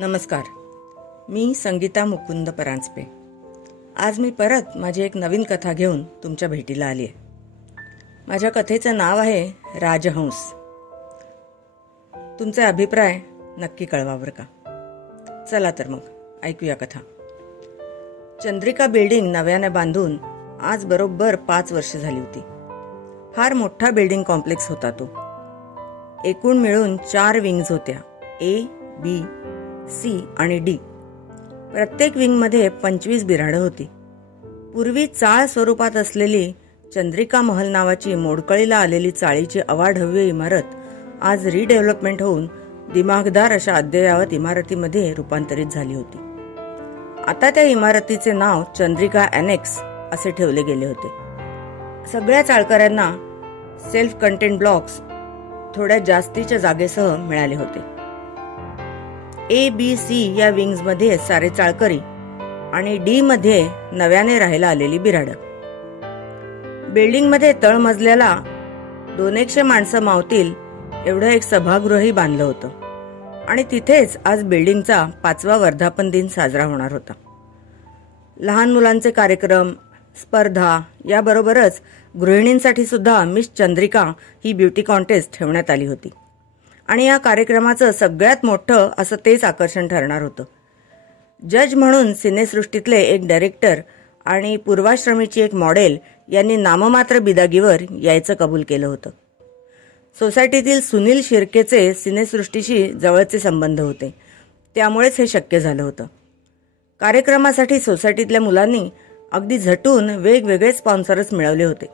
नमस्कार, मी संगीता मुकुंद परांजपे. आज मी परत माझी एक नवीन कथा घेऊन तुमच्या भेटीला आली आहे. माझ्या कथेचं नाव आहे राजहंस. तुमचे अभिप्राय नक्की कळवा बरं का. चला तर मग ऐकूया कथा. चंद्रिका बिल्डिंग नव्याने बांधून आज बरोबर 5 वर्ष झाली होती. फार मोठा बिल्डिंग कॉम्प्लेक्स होता तो. एकूण मिळून 4 विंग्ज होत्या, A, B, C आणि D. प्रत्येक विंगमध्ये 25 बिऱ्हाडं होती. पूर्वी चाळ स्वरूपात असलेली चंद्रिका महल नावाची मोडकळीला आलेली चाळीची अवाढव्य इमारत आज रिडेव्हलपमेंट होऊन दिमागदार अशा अद्ययावत इमारतीमध्ये रूपांतरित झाली होती. आता त्या इमारतीचे नाव चंद्रिका एनेक्स असे ठेवले गेले होते. सगळ्या चाळकऱ्यांना सेल्फ कंटेंट ब्लॉक्स थोड्या जास्तीच्या जागेसह मिळाले होते. A, B, C या विंग्स मध्ये सारे चाळकरी आणि D मध्ये नव्याने राहायला आलेली बिराडं. बिल्डिंग मध्ये तळमजल्याला 200 माणसं मावतील एवढं एक सभागृहही बांधलं होतं आणि तिथेच आज बिल्डिंगचा 5वा वर्धापन दिन साजरा होणार होता. लहान मुलांचे कार्यक्रम, स्पर्धा याबरोबरच गृहिणींसाठी सुद्धा मिस चंद्रिका ही ब्युटी कॉन्टेस्ट ठेवण्यात आली होती आणि या कार्यक्रमाचं सगळ्यात मोठं असं तेच आकर्षण ठरणार होतं. जज म्हणून सिनेसृष्टीतले एक डायरेक्टर आणि पूर्वाश्रमीची एक मॉडेल यांनी नाममात्र बिदागीवर यायचं कबूल केलं होतं. सोसायटीतील सुनील शिर्केचे सिनेसृष्टीशी जवळचे संबंध होते, त्यामुळेच हे शक्य झालं होतं. कार्यक्रमासाठी सोसायटीतल्या मुलांनी अगदी झटून वेगवेगळे स्पॉन्सर्स मिळवले होते,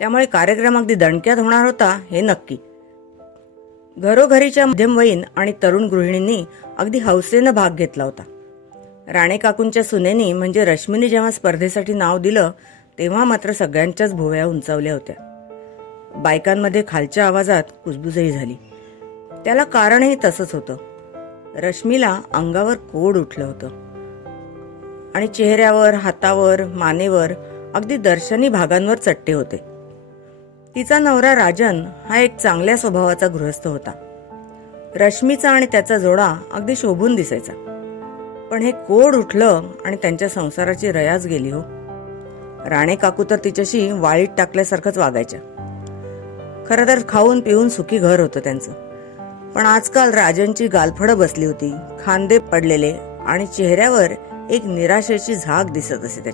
त्यामुळे कार्यक्रम अगदी दणक्यात होणार होता हे नक्की. घरोघरीच्या मध्यमवयीन आणि तरुण गृहिणींनी अगदी हौसेनं भाग घेतला होता. राणे काकूंच्या सुनेनी म्हणजे रश्मीने जेव्हा स्पर्धेसाठी नाव दिलं तेव्हा मात्र सगळ्यांच्याच भोवया उंचावल्या होत्या. बायकांमध्ये खालच्या आवाजात कुजबुजही झाली. त्याला कारणही तसंच होतं. रश्मीला अंगावर कोड उठलं होतं आणि चेहऱ्यावर, हातावर, मानेवर अगदी दर्शनी भागांवर चट्टे होते. तिचा नवरा राजन हा एक चांगल्या स्वभावाचा गृहस्थ होता. रश्मीचा आणि त्याचा जोडा अगदी शोभून दिसायचा. पण हे कोड उठलं आणि त्यांच्या संसाराची रयाच गेली हो. राणे काकू तर तिच्याशी वाळीत टाकल्यासारखंच वागायच्या. खरं तर खाऊन पिऊन सुखी घर होतं त्यांचं. पण आजकाल राजनची गालफडं बसली होती, खांदे पडलेले आणि चेहऱ्यावर एक निराशेची झाक दिसत असे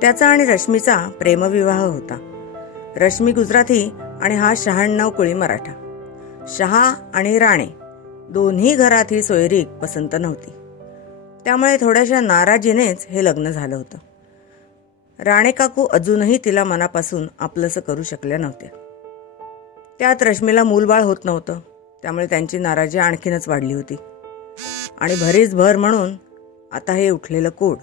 त्याचा आणि रश्मीचा प्रेमविवाह होता. रश्मी गुजराती आणि हा 96 कुळी मराठा. शहा आणि राणे दोन्ही घरात ही सोयरीक पसंत नव्हती, त्यामुळे थोड्याशा नाराजीनेच हे लग्न झालं होतं. राणे काकू अजूनही तिला मनापासून आपलंसं करू शकल्या नव्हत्या. त्यात रश्मीला मूलबाळ होत नव्हतं, त्यामुळे त्यांची नाराजी आणखीनच वाढली होती. आणि भरीच भर म्हणून आता हे उठलेलं कोड.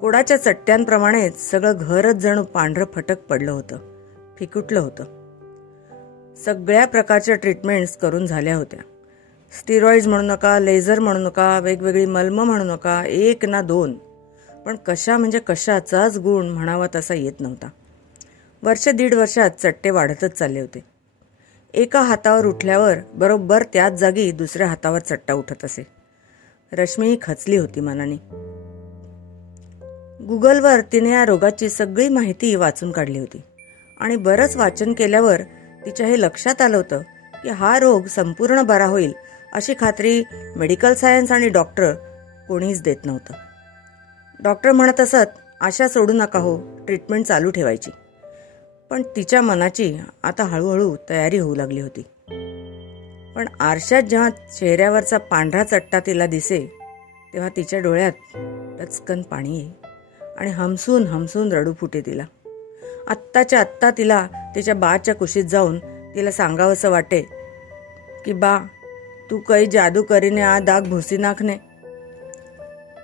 कोडाच्या चट्ट्यांप्रमाणेच सगळं घरच जणू पांढरं फटक पडलं होतं, फिकुटलं होतं. सगळ्या प्रकारच्या ट्रीटमेंट्स करून झाल्या होत्या. स्टिरॉइड्स म्हणू नका, लेझर म्हणू नका, वेगवेगळी मलमं म्हणू नका, 1 ना 2, पण कशा म्हणजे कशाचाच गुण म्हणावा तसा येत नव्हता. 1-1.5 वर्षात चट्टे वाढतच चालले होते. एका हातावर उठल्यावर बरोबर त्याच जागी दुसऱ्या हातावर चट्टा उठत असे. रश्मी खचली होती मनाने. गुगलवर तिने या रोगाची सगळी माहिती वाचून काढली होती आणि बरंच वाचन केल्यावर तिच्या हे लक्षात आलं होतं की हा रोग संपूर्ण बरा होईल अशी खात्री मेडिकल सायन्स आणि डॉक्टर कोणीच देत नव्हतं. डॉक्टर म्हणत असत, आशा सोडू नका हो, ट्रीटमेंट चालू ठेवायची. पण तिच्या मनाची आता हळूहळू तयारी होऊ लागली होती. पण आरशात जेव्हा चेहऱ्यावरचा पांढरा चट्टा तिला दिसे तेव्हा तिच्या डोळ्यात टचकन पाणी येई आणि हमसून हमसून रडू फुटे तिला. आत्ताच्या आत्ता तिला तिच्या बाच्या कुशीत जाऊन तिला सांगावंसं वाटे की बा, तू काही जादू करीने आ दाग भुसी नाखने.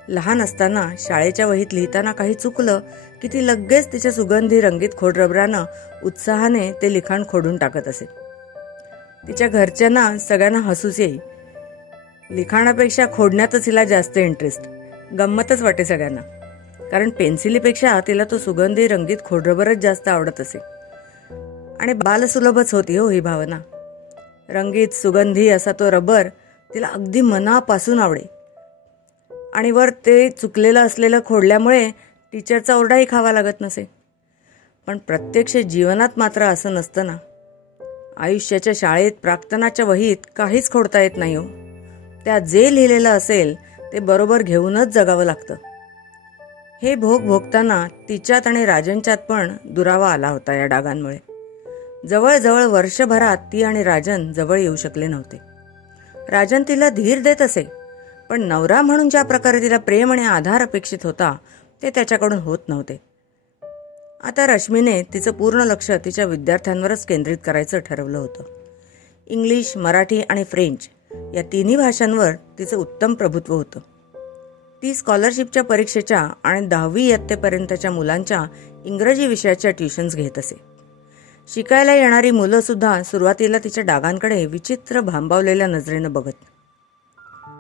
लहान असताना शाळेच्या वहीत लिहिताना काही चुकलं की ती लगेच तिच्या सुगंधी रंगीत खोडरबरानं उत्साहाने ते लिखाण खोडून टाकत असे. तिच्या घरच्यांना सगळ्यांना हसूच येई. लिखाणापेक्षा खोडण्यातच तिला जास्त इंटरेस्ट, गंमतच वाटे सगळ्यांना. कारण पेन्सिलीपेक्षा तिला तो सुगंधी रंगीत खोडरबरच जास्त आवडत असे. आणि बालसुलभच होती हो ही भावना. रंगीत सुगंधी असा तो रबर तिला अगदी मनापासून आवडे. आणि वर ते चुकलेलं असलेलं खोडल्यामुळे टीचरचा ओरडाही खावा लागत नसे. पण प्रत्यक्ष जीवनात मात्र असं नसतं ना. आयुष्याच्या शाळेत प्राक्तनाच्या वहीत काहीच खोडता येत नाही हो. त्यात जे लिहिलेलं असेल ते बरोबर घेऊनच जगावं लागतं. हे भोग भोगताना तिच्यात आणि राजनच्यात पण दुरावा आला होता या डागांमुळे. जवळजवळ वर्षभरात ती आणि राजन जवळ येऊ शकले नव्हते. राजन तिला धीर देत असे, पण नवरा म्हणून ज्या प्रकारे तिला प्रेम आणि आधार अपेक्षित होता ते त्याच्याकडून होत नव्हते. आता रश्मीने तिचं पूर्ण लक्ष तिच्या विद्यार्थ्यांवरच केंद्रित करायचं ठरवलं होतं. इंग्लिश, मराठी आणि फ्रेंच या तिन्ही भाषांवर तिचं उत्तम प्रभुत्व होतं. ती स्कॉलरशिपच्या परीक्षेच्या आणि 10वी इयत्तेपर्यंतच्या मुलांच्या इंग्रजी विषयाच्या ट्युशन्स घेत असे. शिकायला येणारी मुलं सुद्धा सुरुवातीला तिच्या डागांकडे विचित्र भांबावलेल्या नजरेनं बघत.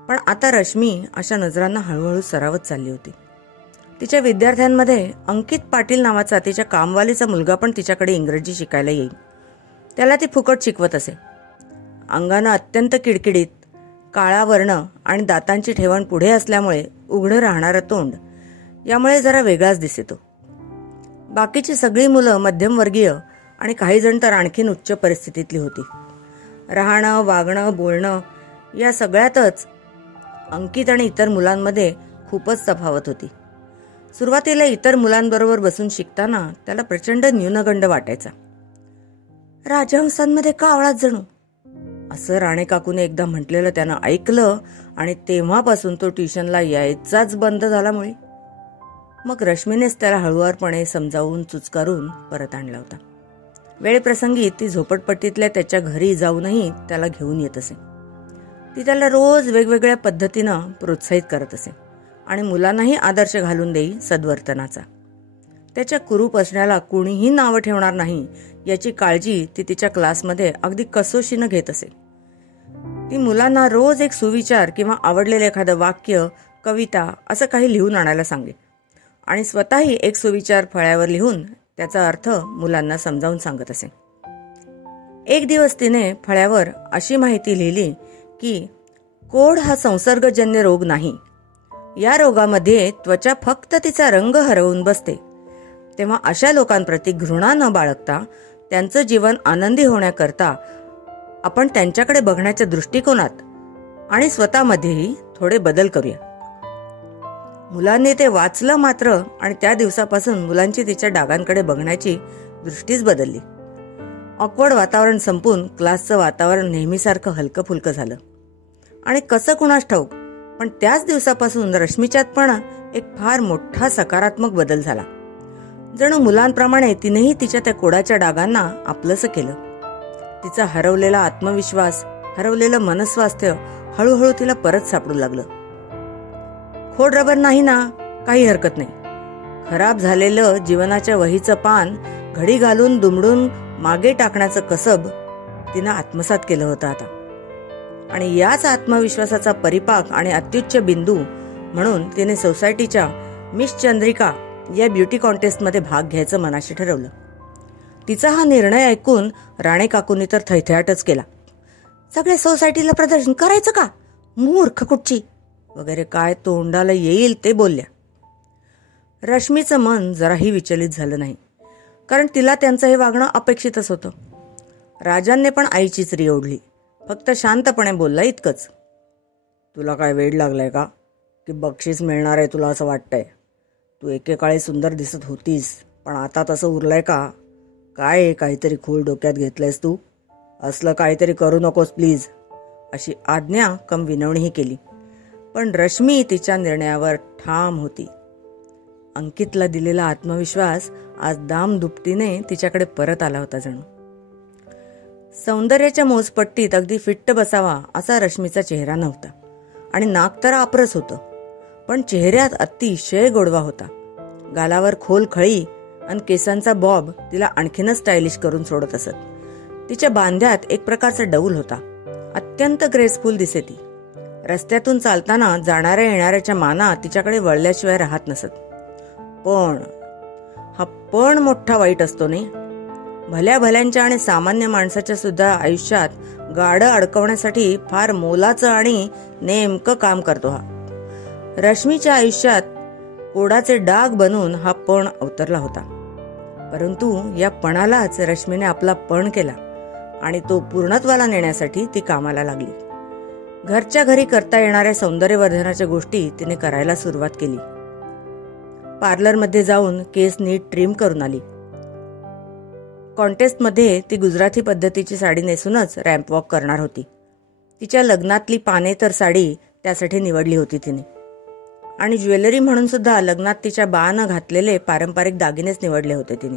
पण आता रश्मी अशा नजरांना हळूहळू सरावत चालली होती. तिच्या विद्यार्थ्यांमध्ये अंकित पाटील नावाचा तिच्या कामवालीचा मुलगा पण तिच्याकडे इंग्रजी शिकायला येईल. त्याला ती फुकट शिकवत असे. अंगानं अत्यंत किडकिडीत, काळा वर्ण आणि दातांची ठेवण पुढे असल्यामुळे उघडं राहणारं तोंड यामुळे जरा वेगळाच दिसतो. बाकीची सगळी मुलं मध्यमवर्गीय आणि काही जण तर आणखीन उच्च परिस्थितीतली होती. राहणं, वागणं, बोलणं या सगळ्यातच अंकित आणि इतर मुलांमध्ये खूपच तफावत होती. सुरुवातीला इतर मुलांबरोबर बसून शिकताना त्याला प्रचंड न्यूनगंड वाटायचा. राजहंसांमध्ये कावळात जणू, असं राणे काकूने एकदा म्हटलेलं त्यानं ऐकलं आणि तेव्हापासून तो ट्युशनला यायचाच बंद झाला मुळे. मग रश्मीनेच त्याला हळुवारपणे समजावून चुचकारून परत आणला होता. वेळप्रसंगी ती झोपडपट्टीतल्या त्याच्या घरी जाऊनही त्याला घेऊन येत असे. ती त्याला रोज वेगवेगळ्या पद्धतीनं प्रोत्साहित करत असे आणि मुलांनाही आदर्श घालून देई सद्वर्तनाचा. त्याच्या कुरूप असण्याला कुणीही नावं ठेवणार नाही याची काळजी ती तिच्या क्लासमध्ये अगदी कसोशीनं घेत असे. ती मुलांना रोज एक सुविचार किंवा आवडलेलं एखादं वाक्य, कविता असं काही लिहून आणायला सांगे आणि स्वतःही एक सुविचार फळ्यावर लिहून त्याचा अर्थ मुलांना समजावून सांगत असे. एक दिवस तिने फळ्यावर अशी माहिती लिहिली की कोढ हा संसर्गजन्य रोग नाही. या रोगामध्ये त्वचा फक्त तिचा रंग हरवून बसते. तेव्हा अशा लोकांप्रती घृणा न बाळगता त्यांचं जीवन आनंदी होण्याकरता आपण त्यांच्याकडे बघण्याच्या दृष्टिकोनात आणि स्वतःमध्येही थोडे बदल करूया. मुलांनी ते वाचलं मात्र आणि त्या दिवसापासून मुलांची तिच्या डागांकडे बघण्याची दृष्टीच बदलली. ऑकवर्ड वातावरण संपून क्लासचं वातावरण नेहमीसारखं हलकं फुलकं झालं. आणि कसं कुणास ठाऊक, पण त्याच दिवसापासून रश्मीच्यात पण एक फार मोठा सकारात्मक बदल झाला. जणू मुलांप्रमाणे तिनेही तिच्या त्या कोडाच्या डागांना आपलंसं केलं. तिचा हरवलेला आत्मविश्वास, हरवलेलं मनस्वास्थ्य हळूहळू तिला परत सापडू लागलं. खोड रबर नाही ना, काही हरकत नाही. खराब झालेलं जीवनाच्या वहीचं पान घडी घालून दुमडून मागे टाकण्याचं कसब तिनं आत्मसात केलं होतं आता. आणि याच आत्मविश्वासाचा परिपाक आणि अत्युच्च बिंदू म्हणून तिने सोसायटीच्या मिस चंद्रिका या ब्युटी कॉन्टेस्टमध्ये भाग घ्यायचं मनाशी ठरवलं. तिचा हा निर्णय ऐकून राणे काकूंनी तर थैथयाटच केला. सगळ्या सोसायटीला प्रदर्शन करायचं का, मूर्ख कुठची वगैरे काय तोंडाला येईल ते बोलल्या. रश्मीचं मन जराही विचलित झालं नाही, कारण तिला त्यांचं हे वागणं अपेक्षितच होतं. राजांनी पण आईचीच री ओढली, फक्त शांतपणे बोलला इतकंच. तुला काय वेड लागलाय का, की बक्षीस मिळणार आहे तुला असं वाटतंय? तू एकेकाळी सुंदर दिसत होतीस, पण आता तसं उरलंय का? काय काहीतरी खूळ डोक्यात घेतलंयस तू? असलं काहीतरी करू नकोस प्लीज, अशी आज्ञा कम विनवणीही केली. पण रश्मी तिच्या निर्णयावर ठाम होती. अंकितला दिलेला आत्मविश्वास आज दामदुपटीने तिच्याकडे परत आला होता जणू. सौंदर्याच्या मोजपट्टीत अगदी फिट्ट बसावा असा रश्मीचा चेहरा नव्हता आणि नाक तर आपरच होतं, पण चेहऱ्यात अतिशय गोडवा होता. गालावर खोल खळी आणि केसांचा बॉब तिला आणखीनच स्टायलिश करून सोडत असत. तिच्या बांध्यात एक प्रकारचा डौल होता. अत्यंत ग्रेसफुल दिसे ती. रस्त्यातून चालताना जाणाऱ्या येणाऱ्याच्या माना तिच्याकडे वळल्याशिवाय राहत नसत. पण हा पण मोठा वाईट असतो नाही. भल्या भल्यांच्या आणि सामान्य माणसाच्या सुद्धा आयुष्यात गाडं अडकवण्यासाठी फार मोलाचं आणि नेमकं काम करतो हा. रश्मीच्या आयुष्यात कोडाचे डाग बनून हा पण अवतरला होता. परंतु या पणालाच रश्मीने आपला पण केला आणि तो पूर्णत्वाला नेण्यासाठी ती कामाला लागली. घरच्या घरी करता येणाऱ्या सौंदर्यवर्धनाच्या गोष्टी तिने करायला सुरुवात केली. पार्लरमध्ये जाऊन केस नीट ट्रिम करून आली. कॉन्टेस्टमध्ये ती गुजराती पद्धतीची साडी नेसूनच रॅम्प वॉक करणार होती. तिच्या लग्नातली पानेतर साडी त्यासाठी निवडली होती तिने. आणि ज्वेलरी म्हणून सुद्धा लग्नात तिच्या बानं घातलेले पारंपरिक दागिनेच निवडले होते तिने.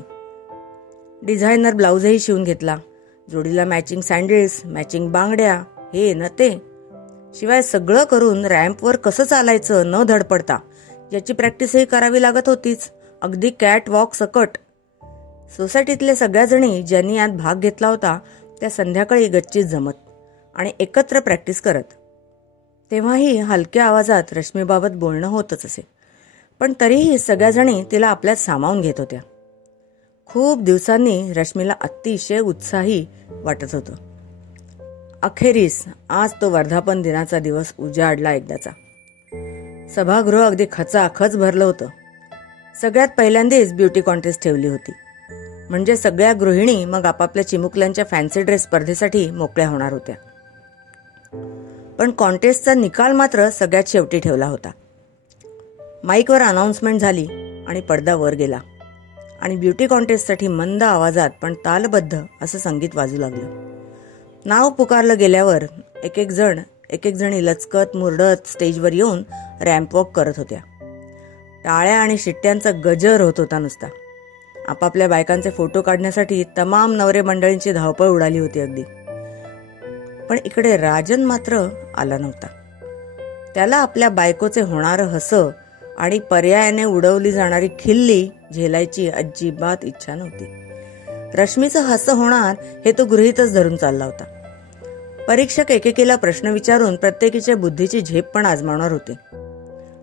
डिझायनर ब्लाऊजही शिवून घेतला. जोडीला मॅचिंग सँडल्स, मॅचिंग बांगड्या, हे न ते. शिवाय सगळं करून रॅम्पवर कसं चालायचं न धडपडता याची प्रॅक्टिसही करावी लागत होतीच, अगदी कॅट वॉक सकट. सोसायटीतल्या सगळ्या जणी ज्यांनी यात भाग घेतला होता त्या संध्याकाळी गच्चीत जमत आणि एकत्र प्रॅक्टिस करत. तेव्हाही हलक्या आवाजात रश्मीबाबत बोलणं होतच असे, पण तरीही सगळ्याजणी तिला आपल्यात सामावून घेत होत्या. खूप दिवसांनी रश्मीला अतिशय उत्साही वाटत होतं. अखेरीस आज तो वर्धापन दिनाचा दिवस उजाडला एकदाचा. सभागृह अगदी खचाखच भरलं होतं. सगळ्यात पहिल्यांदाच ब्युटी कॉन्टेस्ट ठेवली होती. म्हणजे सगळ्या गृहिणी मग आपापल्या चिमुकल्यांच्या फॅन्सी ड्रेस स्पर्धेसाठी मोकळ्या होणार होत्या. पण कॉन्टेस्टचा निकाल मात्र सगळ्यात शेवटी ठेवला होता. माईकवर अनाउन्समेंट झाली आणि पडदा वर गेला आणि ब्युटी कॉन्टेस्टसाठी मंद आवाजात पण तालबद्ध असं संगीत वाजू लागलं. नाव पुकारलं गेल्यावर एक एक जणी लचकत मुरडत स्टेजवर येऊन रॅम्प वॉक करत होत्या. टाळ्या आणि शिट्ट्यांचा गजर होत होता नुसता. आपापल्या बायकांचे फोटो काढण्यासाठी तमाम नवरे मंडळींची धावपळ उडाली होती अगदी. पण राजन मात्र आला नव्हता. त्याला आपल्या बायकोचे होणारं हसं आणि पर्यायाने उडवली जाणारी खिल्ली झेलायची अजिबात इच्छा नव्हती. रश्मीचं हसं होणार हे तो गृहीतच धरून चालला होता. परीक्षक एकेकीला प्रश्न विचारून प्रत्येकीच्या बुद्धीची झेप पण आजमावणार होते.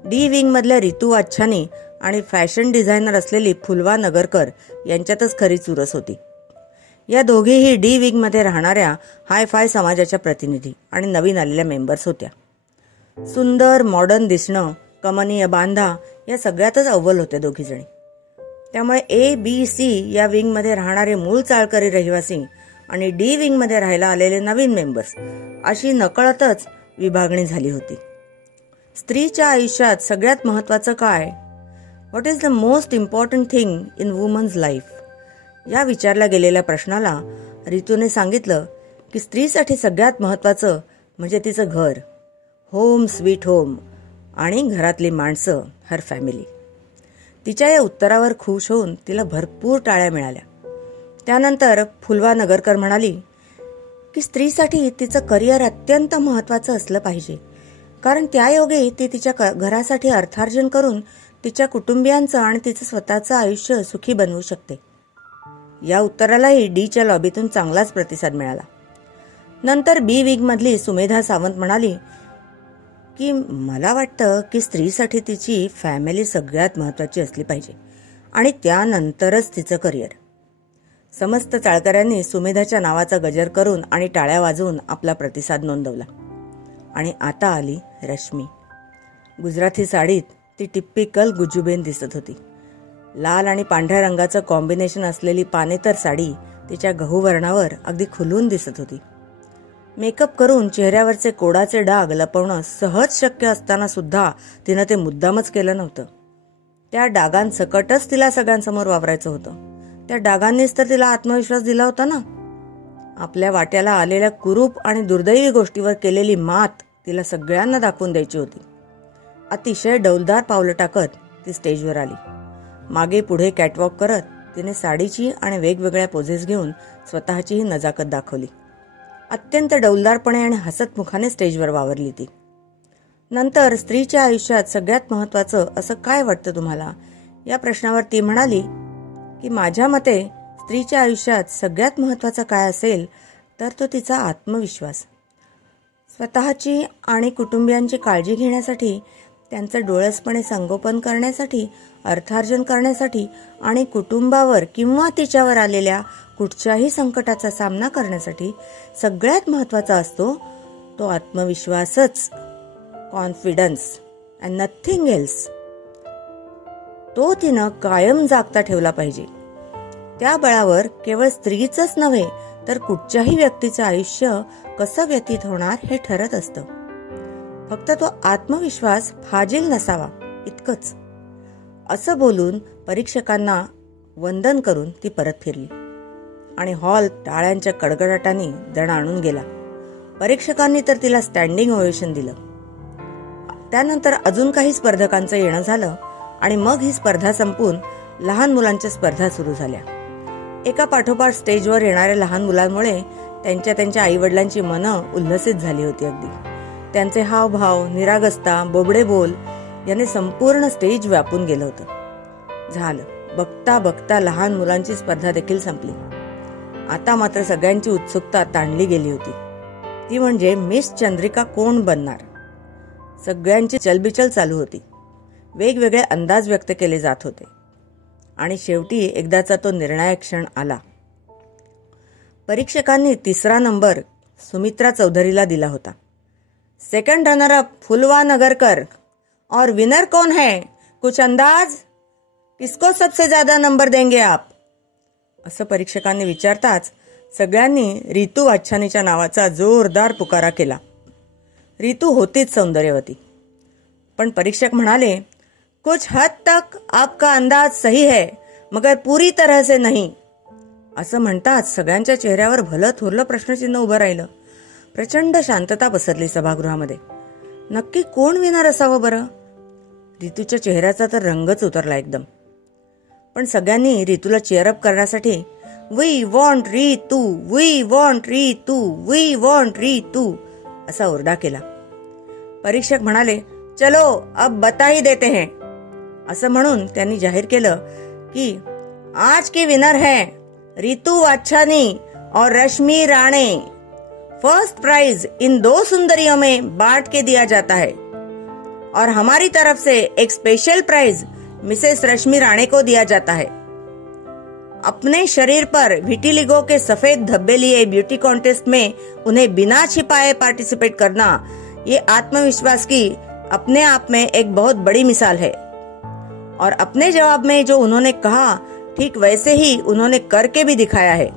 डी विंग मधल्या रितू वाच्छानी आणि फॅशन डिझायनर असलेली फुलवा नगरकर यांच्यातच खरी चुरस होती. या दोघीही डी विंग मध्ये राहणाऱ्या हाय फाय समाजाच्या प्रतिनिधी आणि नवीन आलेल्या मेंबर्स होत्या. सुंदर मॉडर्न दिसणं, कमनीय बांधा या सगळ्यातच अव्वल होत्या दोघीजणी. त्यामुळे A-B-C या विंग मध्ये राहणारे मूळ चाळकरी रहिवासी आणि डी विंग मध्ये राहायला आलेले नवीन मेंबर्स अशी नकळतच विभागणी झाली होती. स्त्रीच्या आयुष्यात सगळ्यात महत्वाचं काय? What is the most important thing in women's life? या विचारल्या गेलेल्या प्रश्नाला रितूने सांगितलं की स्त्रीसाठी सगळ्यात महत्वाचं म्हणजे तिचं घर, होम स्वीट होम, आणि घरातली माणसं, हर फॅमिली. तिच्या या उत्तरावर खुश होऊन तिला भरपूर टाळ्या मिळाल्या. त्यानंतर फुलवा नगरकर म्हणाली की स्त्रीसाठी तिचं करिअर अत्यंत महत्वाचं असलं पाहिजे, कारण त्यायोगे ती तिच्या घरासाठी अर्थार्जन करून तिच्या कुटुंबियांचं आणि तिचं स्वतःचं आयुष्य सुखी बनवू शकते. या उत्तरालाही डीच्या लॉबीतून चांगलाच प्रतिसाद मिळाला. नंतर बी विंग मधली सुमेधा सावंत म्हणाली की मला वाटतं की स्त्रीसाठी तिची फॅमिली सगळ्यात महत्वाची असली पाहिजे आणि त्यानंतरच तिचं करिअर. समस्त चाळकऱ्यांनी सुमेधाच्या नावाचा गजर करून आणि टाळ्या वाजवून आपला प्रतिसाद नोंदवला. आणि आता आली रश्मी. गुजराती साडीत ती टिपिकल गुजूबेन दिसत होती. लाल आणि पांढऱ्या रंगाचं कॉम्बिनेशन असलेली पानेतर साडी तिच्या गहूवर्णावर अगदी खुलून दिसत होती. मेकअप करून चेहऱ्यावरचे कोडाचे डाग लपवणं सहज शक्य असताना सुद्धा तिनं ते मुद्दामच केलं नव्हतं. त्या डागांसकटच तिला सगळ्यांसमोर वावरायचं होतं. त्या डागांनीच तर तिला आत्मविश्वास दिला होता ना. आपल्या वाट्याला आलेल्या कुरूप आणि दुर्दैवी गोष्टीवर केलेली मात तिला सगळ्यांना दाखवून द्यायची होती. अतिशय डौलदार पावलं टाकत ती स्टेजवर आली. मागे पुढे कॅटवॉक करत तिने साडीची आणि वेगवेगळ्या पोझेस घेऊन स्वतःचीही नजाकत दाखवली. अत्यंत डौलदारपणे आणि हसत मुखाने स्टेजवर वावरली ती. नंतर स्त्रीच्या आयुष्यात सगळ्यात महत्वाचं असं काय वाटतं तुम्हाला या प्रश्नावर ती म्हणाली की माझ्या मते स्त्रीच्या आयुष्यात सगळ्यात महत्वाचं काय असेल तर तो तिचा आत्मविश्वास. स्वतःची आणि कुटुंबियांची काळजी घेण्यासाठी त्यांचं डोळसपणे संगोपन करण्यासाठी, अर्थार्जन करण्यासाठी आणि कुटुंबावर किंवा तिच्यावर आलेल्या कुठच्याही संकटाचा सामना करण्यासाठी सगळ्यात महत्त्वाचा असतो तो आत्मविश्वासच, कॉन्फिडन्स अँड नथिंग एल्स. तो तिनं कायम जागता ठेवला पाहिजे. त्या बळावर केवळ स्त्रीचंच नव्हे तर कुठच्याही व्यक्तीचं आयुष्य कसं व्यतीत होणार हे ठरत असतं. फक्त तो आत्मविश्वास फाजील नसावा इतकंच. असं बोलून परीक्षकांना वंदन करून ती परत फिरली आणि हॉल टाळ्यांच्या कडकडाटाने दणाणून गेला. परीक्षकांनी तर तिला स्टँडिंग ओवेशन दिलं. त्यानंतर अजून काही स्पर्धकांचं येणं झालं आणि मग ही स्पर्धा संपून लहान मुलांच्या स्पर्धा सुरू झाल्या. एका पाठोपाठ स्टेजवर येणाऱ्या लहान मुलांमुळे त्यांच्या आईवडिलांची मनं उल्हसित झाली होती. अगदी त्यांचे हावभाव, निरागसता, बोबडे बोल याने संपूर्ण स्टेज व्यापून गेलं होतं. झालं, बघता बघता लहान मुलांची स्पर्धा देखील संपली. आता मात्र सगळ्यांची उत्सुकता ताणली गेली होती. ती म्हणजे मिस चंद्रिका कोण बनणार. सगळ्यांची चलबिचल चालू होती. वेगवेगळे अंदाज व्यक्त केले जात होते आणि शेवटी एकदाचा तो निर्णायक क्षण आला. परीक्षकांनी 3रा नंबर सुमित्रा चौधरीला दिला होता. सेकंड रनर अप फुलवा नगरकर. और विनर कौन है, कुछ अंदाज? किसको सबसे ज्यादा नंबर देंगे आप? असं परीक्षकांनी विचारताच सगळ्यांनी रितू वाच्छानीच्या नावाचा जोरदार पुकारा केला. रितू होतीच सौंदर्यवती, पण परीक्षक म्हणाले, कुछ हद तक आपका अंदाज सही है मगर पूरी तरह से नहीं. असं म्हणताच सगळ्यांच्या चेहऱ्यावर भलं थोरलं प्रश्नचिन्ह उभं राहिलं. प्रचंड शांतता पसरली सभागृहामध्ये. नक्की कोण विनर असावं बरं? रितूच्या चेहऱ्याचा तर रंगच उतरला एकदम. पण सगळ्यांनी रितूला चीअरअप करण्यासाठी we want Ritu, we want Ritu, we want Ritu असा ओरडा केला. परीक्षक म्हणाले, चलो अब बता ही देते हैं. असं म्हणून त्यांनी जाहीर केलं की आज की विनर है रितू वाच्छानी और रश्मि राणे. फर्स्ट प्राइज इन 2 सुंदरियों में बांट के दिया जाता है और हमारी तरफ से एक स्पेशल प्राइज मिसेस रश्मि राणे को दिया जाता है. अपने शरीर पर विटिलिगो के सफेद धब्बे लिए ब्यूटी कॉन्टेस्ट में उन्हें बिना छिपाए पार्टिसिपेट करना ये आत्मविश्वास की अपने आप में एक बहुत बड़ी मिसाल है. और अपने जवाब में जो उन्होंने कहा ठीक वैसे ही उन्होंने करके भी दिखाया है.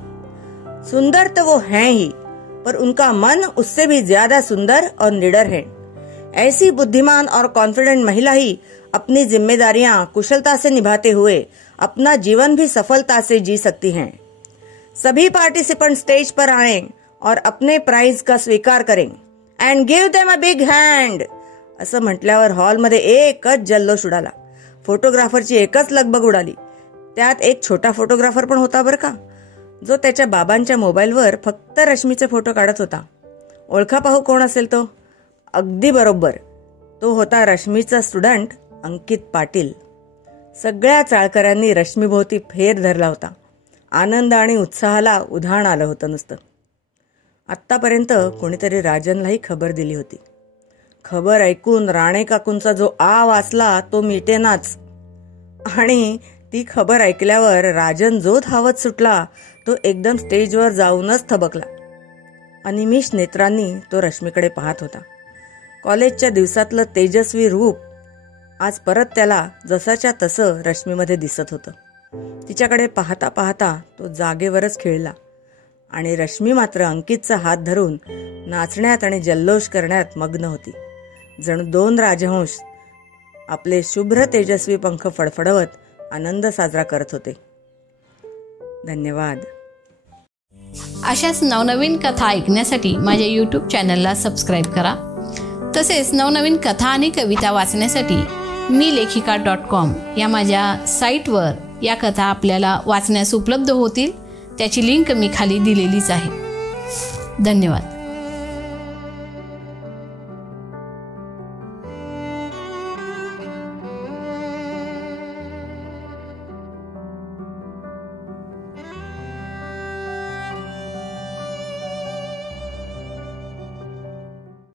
सुंदर तो वो हैं ही, पर उनका मन उससे भी ज्यादा सुंदर और निडर है. ऐसी बुद्धिमान और कॉन्फिडेंट महिला ही अपनी जिम्मेदारियां कुशलता से निभाते हुए अपना जीवन भी सफलता से जी सकती हैं. सभी पार्टिसिपेंट स्टेज पर आएं और अपने प्राइज का स्वीकार करें end give them a big hand. असं म्हटल्यावर हॉलमध्ये एकच जल्लोष उडाला. फोटोग्राफरची एकच लगबग उडाली. त्यात एक छोटा फोटोग्राफर पण होता बरं का, जो त्याच्या बाबांच्या मोबाईलवर फक्त रश्मीचे फोटो काढत होता. ओळखा पाहू कोण असेल तो? अगदी बरोबर, तो होता रश्मीचा स्टुडंट अंकित पाटील. सगळ्या चाळकऱ्यांनी रश्मीभोवती फेर धरला होता. आनंद आणि उत्साहाला उधाण आलं होतं नुसतं. आत्तापर्यंत कोणीतरी राजनलाही खबर दिली होती. खबर ऐकून राणे काकूंचा जो आ वाचला तो मिटेनाच. आणि ती खबर ऐकल्यावर राजन जो धावत सुटला तो एकदम स्टेजवर जाऊनच थबकला. अनिमिष नेत्रांनी तो रश्मीकडे पाहत होता. कॉलेजच्या दिवसातलं तेजस्वी रूप आज परत त्याला जसाच्या तसं रश्मीमध्ये दिसत होतं. तिच्याकडे पाहता पाहता तो जागेवरच खिळला आणि रश्मी मात्र अंकितचा हात धरून नाचण्यात आणि जल्लोष करण्यात मग्न होती. जणू 2 राजहंस आपले शुभ्र तेजस्वी पंख फडफडवत आनंद साजरा करत होते. धन्यवाद. अशाच नवनवीन कथा ऐकण्यासाठी माझ्या YouTube चॅनलला सबस्क्राईब करा. तसेच नवनवीन कथा आणि कविता वाचण्यासाठी मी लेखिका.com या माझ्या साईटवर या कथा आपल्याला वाचण्यास उपलब्ध होतील. त्याची लिंक मी खाली दिलेलीच आहे. धन्यवाद.